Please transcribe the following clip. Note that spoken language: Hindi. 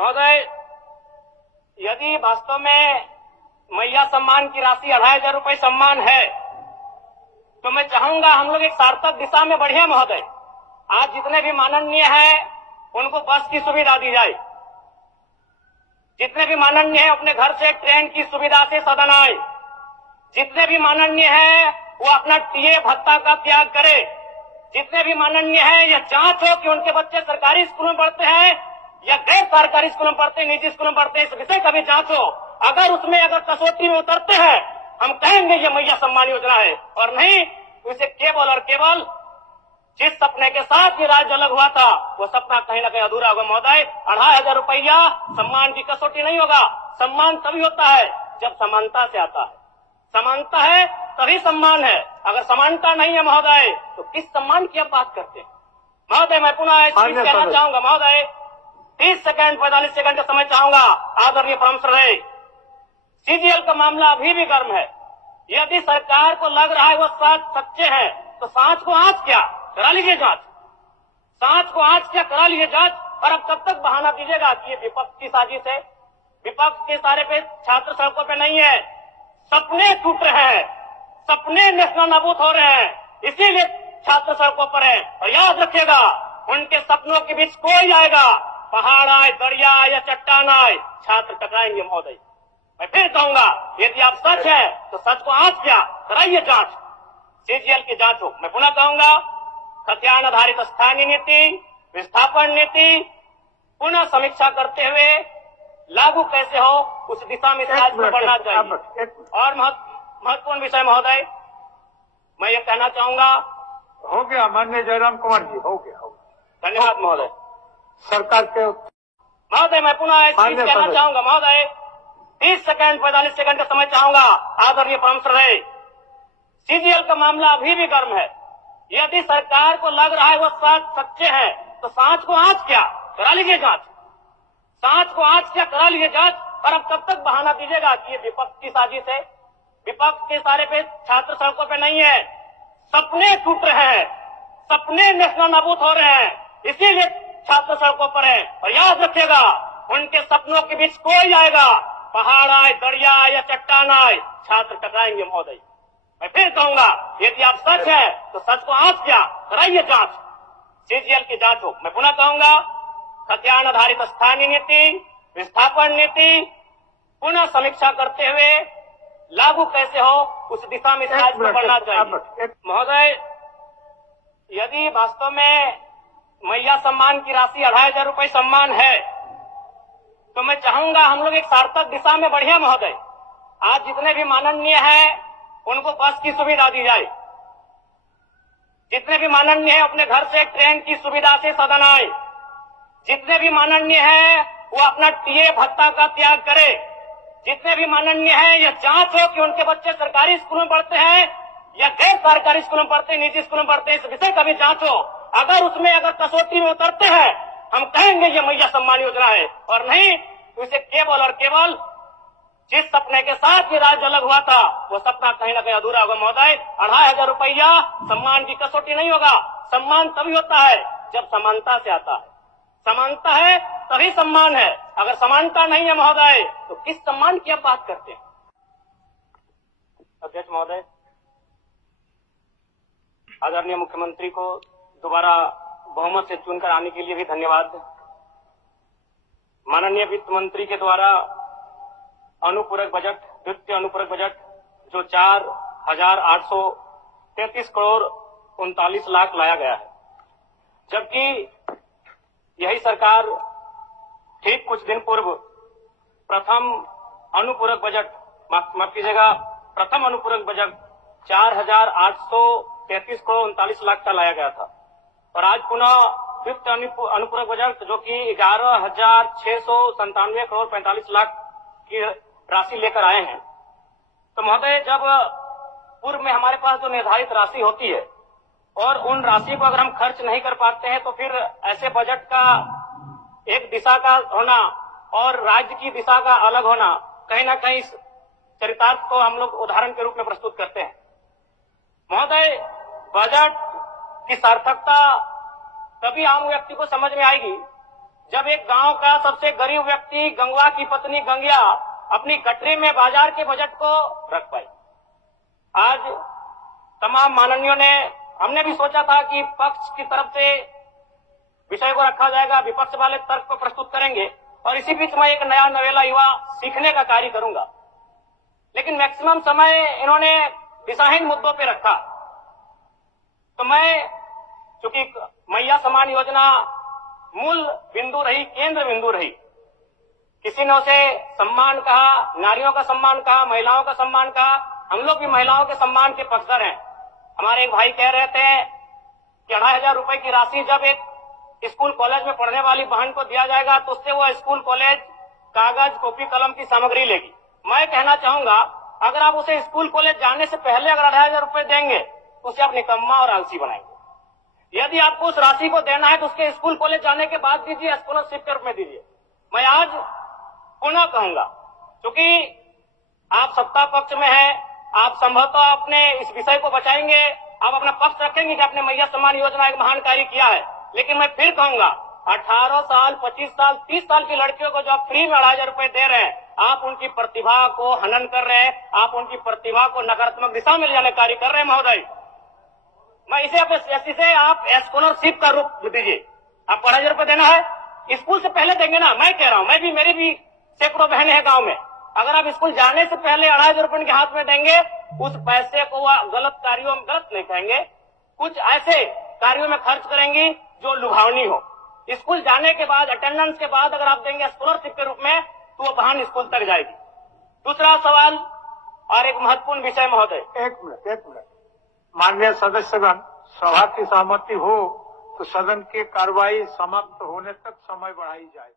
महोदय, यदि वास्तव में मैया सम्मान की राशि 2,500 रुपए सम्मान है तो मैं चाहूंगा हम लोग एक सार्थक दिशा में बढ़े महोदय। आज जितने भी माननीय हैं उनको बस की सुविधा दी जाए, जितने भी माननीय हैं अपने घर से ट्रेन की सुविधा से सदन आए, जितने भी माननीय हैं वो अपना टीए भत्ता का त्याग करे, जितने भी माननीय हैं यह जांच हो कि उनके बच्चे सरकारी स्कूलों में पढ़ते हैं या गैर सरकारी स्कूलों में पढ़ते हैं, निजी स्कूलों में पढ़ते हैं, इस विषय का भी जांच हो। अगर उसमें कसौटी में उतरते हैं हम कहेंगे ये मैया सम्मान योजना है, और नहीं तो इसे केवल और केवल जिस सपने के साथ ये राज्य अलग हुआ था वो सपना कहीं ना कहीं अधूरा होगा महोदय। 2,500 रुपया सम्मान की कसौटी नहीं होगा। सम्मान तभी होता है जब समानता से आता है, समानता है तभी सम्मान है। अगर समानता नहीं है महोदय तो किस सम्मान की आप बात करते हैं महोदय। मैं पुनः एक चीज कहना चाहूंगा महोदय, 30 सेकंड 45 सेकंड का समय चाहूंगा। आदरणीय परम श्रद्धेय, सीजीएल का मामला अभी भी गर्म है। यदि सरकार को लग रहा है वो सच्चे हैं तो सांच को आंच क्या करा लीजिए जांच, सांच को आंच क्या करा लीजिए जांच। और अब कब तक बहाना दीजिएगा कि ये विपक्ष की साजिश है। विपक्ष के सारे पे छात्र सड़कों पे नहीं है, सपने टूट रहे हैं, सपने नेशनल नाबूद हो रहे हैं, इसीलिए छात्र सड़कों पर है। और याद रखिएगा उनके सपनों के बीच कोई आएगा, पहाड़ आए, दरिया आए या चट्टान आए, छात्र टकराएंगे महोदय। मैं फिर कहूंगा यदि आप सच है तो सच को आंच क्या कराइए जांच, सीजीएल की जांच हो। मैं पुनः कहूंगा खतियान आधारित स्थानीय नीति, विस्थापन नीति पुनः समीक्षा करते हुए लागू कैसे हो उस दिशा में राज्य को बढ़ना चाहिए। और महत्वपूर्ण विषय महोदय मैं ये कहना चाहूंगा, हो गया माननीय जयराम कुमार जी, हो गया। धन्यवाद महोदय। सरकार के महोदय मैं पुनः एक चीज कहना चाहूंगा महोदय, 30 सेकंड 45 सेकंड का समय चाहूंगा। आदरणीय परम श्रद्धेय, सीजीएल का मामला अभी भी गर्म है। यदि सरकार को लग रहा है वो सच्चे हैं तो सांच को आंच क्या करा लीजिए जांच, सांच को आंच क्या करा लीजिए जांच। और अब कब तक बहाना दीजिएगा कि ये विपक्ष की साजिश है। विपक्ष के सारे पे छात्र सड़कों पे नहीं है, सपने टूट रहे हैं, सपने नेशनल नाबूद हो रहे हैं, इसीलिए छात्र सड़कों पर है। और याद रखिएगा उनके सपनों के बीच कोई आएगा, पहाड़ आए, दरिया आए या चट्टान आए, छात्र टकराएंगे महोदय। मैं फिर कहूंगा यदि आप सच है तो सच को आंच क्या कराइए जांच, सीजीएल की जांच हो। मैं पुनः कहूंगा खतियान आधारित स्थानीय नीति, विस्थापन नीति पुनः समीक्षा करते हुए लागू कैसे हो उस दिशा में राज्य को बढ़ना चाहिए। महोदय, यदि वास्तव में मैया सम्मान की राशि 2,500 रुपए सम्मान है तो मैं चाहूंगा हम लोग एक सार्थक दिशा में बढ़े महोदय। आज जितने भी माननीय हैं उनको बस की सुविधा दी जाए, जितने भी माननीय हैं अपने घर से ट्रेन की सुविधा से सदन आए, जितने भी माननीय हैं वो अपना टीए भत्ता का त्याग करे, जितने भी माननीय हैं यह जांच हो कि उनके बच्चे सरकारी स्कूलों में पढ़ते हैं या गैर सरकारी स्कूलों में पढ़ते हैं, निजी स्कूलों में पढ़ते हैं, इस विषय का भी जांच हो। अगर उसमें कसौटी में उतरते हैं हम कहेंगे ये मैया सम्मान योजना है, और नहीं तो इसे केवल और केवल जिस सपने के साथ ये राज्य अलग हुआ था वो सपना कहीं ना कहीं अधूरा होगा महोदय। 2,500 रुपया सम्मान की कसौटी नहीं होगा। सम्मान तभी होता है जब समानता से आता है, समानता है तभी सम्मान है। अगर समानता नहीं है महोदय तो किस सम्मान की आप बात करते हैं। अध्यक्ष महोदय, आदरणीय मुख्यमंत्री को दोबारा बहुमत से चुनकर आने के लिए भी धन्यवाद। माननीय वित्त मंत्री के द्वारा अनुपूरक बजट, द्वितीय अनुपूरक बजट जो 4,833 करोड़ 39 लाख लाया गया है, जबकि यही सरकार ठीक कुछ दिन पूर्व प्रथम अनुपूरक बजट, माफ कीजिएगा, प्रथम अनुपूरक बजट 4,833 करोड़ 39 लाख का लाया गया था। और आज पुनः द्वितीय अनुपूरक बजट जो कि 11,697 करोड़ 45 लाख की राशि लेकर आए हैं। तो महोदय, जब पूर्व में हमारे पास जो निर्धारित राशि होती है और उन राशि को अगर हम खर्च नहीं कर पाते हैं तो फिर ऐसे बजट का एक दिशा का होना और राज्य की दिशा का अलग होना कहीं ना कहीं चरितार्थ को हम लोग उदाहरण के रूप में प्रस्तुत करते हैं। महोदय, बजट की सार्थकता तभी आम व्यक्ति को समझ में आएगी जब एक गांव का सबसे गरीब व्यक्ति गंगवा की पत्नी गंगिया अपनी गठरी में बाजार के बजट को रख पाई। आज तमाम माननीयों ने, हमने भी सोचा था कि पक्ष की तरफ से विषय को रखा जाएगा, विपक्ष वाले तर्क को प्रस्तुत करेंगे और इसी बीच मैं एक नया नवेला युवा सीखने का कार्य करूंगा। लेकिन मैक्सिमम समय इन्होंने दिशाहीन मुद्दों पे रखा, तो मैं, चूंकि मैया समान योजना मूल बिंदु रही, केंद्र बिंदु रही, किसी ने उसे सम्मान कहा, नारियों का सम्मान कहा, महिलाओं का सम्मान कहा, हम लोग भी महिलाओं के सम्मान के पक्षधर हैं। हमारे एक भाई कह रहे थे कि 2500 रुपए की राशि जब एक स्कूल कॉलेज में पढ़ने वाली बहन को दिया जाएगा तो उससे वो स्कूल कॉलेज कागज कॉपी कलम की सामग्री लेगी। मैं कहना चाहूंगा, अगर आप उसे स्कूल कॉलेज जाने से पहले अगर 2500 रुपए देंगे तो उसे आप निकम्मा और आलसी बनाएंगे। यदि आपको उस राशि को देना है तो उसके स्कूल कॉलेज जाने के बाद दीजिए, स्कॉलरशिप के रूप में दीजिए। मैं आज पुनः कहूंगा, क्योंकि आप सत्ता पक्ष में हैं, आप संभवतः अपने इस विषय को बचाएंगे, आप अपना पक्ष रखेंगे कि आपने मैया सम्मान योजना एक महान कार्य किया है। लेकिन मैं फिर कहूंगा, 18 साल, 25 साल, 30 साल की लड़कियों को जो आप फ्री में 2500 रुपए दे रहे हैं, आप उनकी प्रतिभा को हनन कर रहे हैं, आप उनकी प्रतिभा को नकारात्मक दिशा में ले जाने कार्य कर रहे हैं महोदय। मैं इसे आप स्कॉलरशिप का रूप दीजिए। आपको 2500 रुपए देना है, स्कूल से पहले देंगे ना। मैं कह रहा हूं, मेरी भी सैकड़ों बहनें हैं गांव में, अगर आप स्कूल जाने से पहले 2500 रुपए उनके हाथ में देंगे, उस पैसे को वह गलत कार्यों में, गलत नहीं कहेंगे, कुछ ऐसे कार्यों में खर्च करेंगी जो लुभावनी हो। स्कूल जाने के बाद, अटेंडेंस के बाद अगर आप देंगे स्कॉलरशिप के रूप में, तो वो बहन स्कूल तक जाएगी। दूसरा सवाल और एक महत्वपूर्ण विषय महोदय। एक मिनट। माननीय सदस्यगण, सभा की सहमति हो तो सदन की कार्रवाई समाप्त होने तक समय बढ़ाई जाए।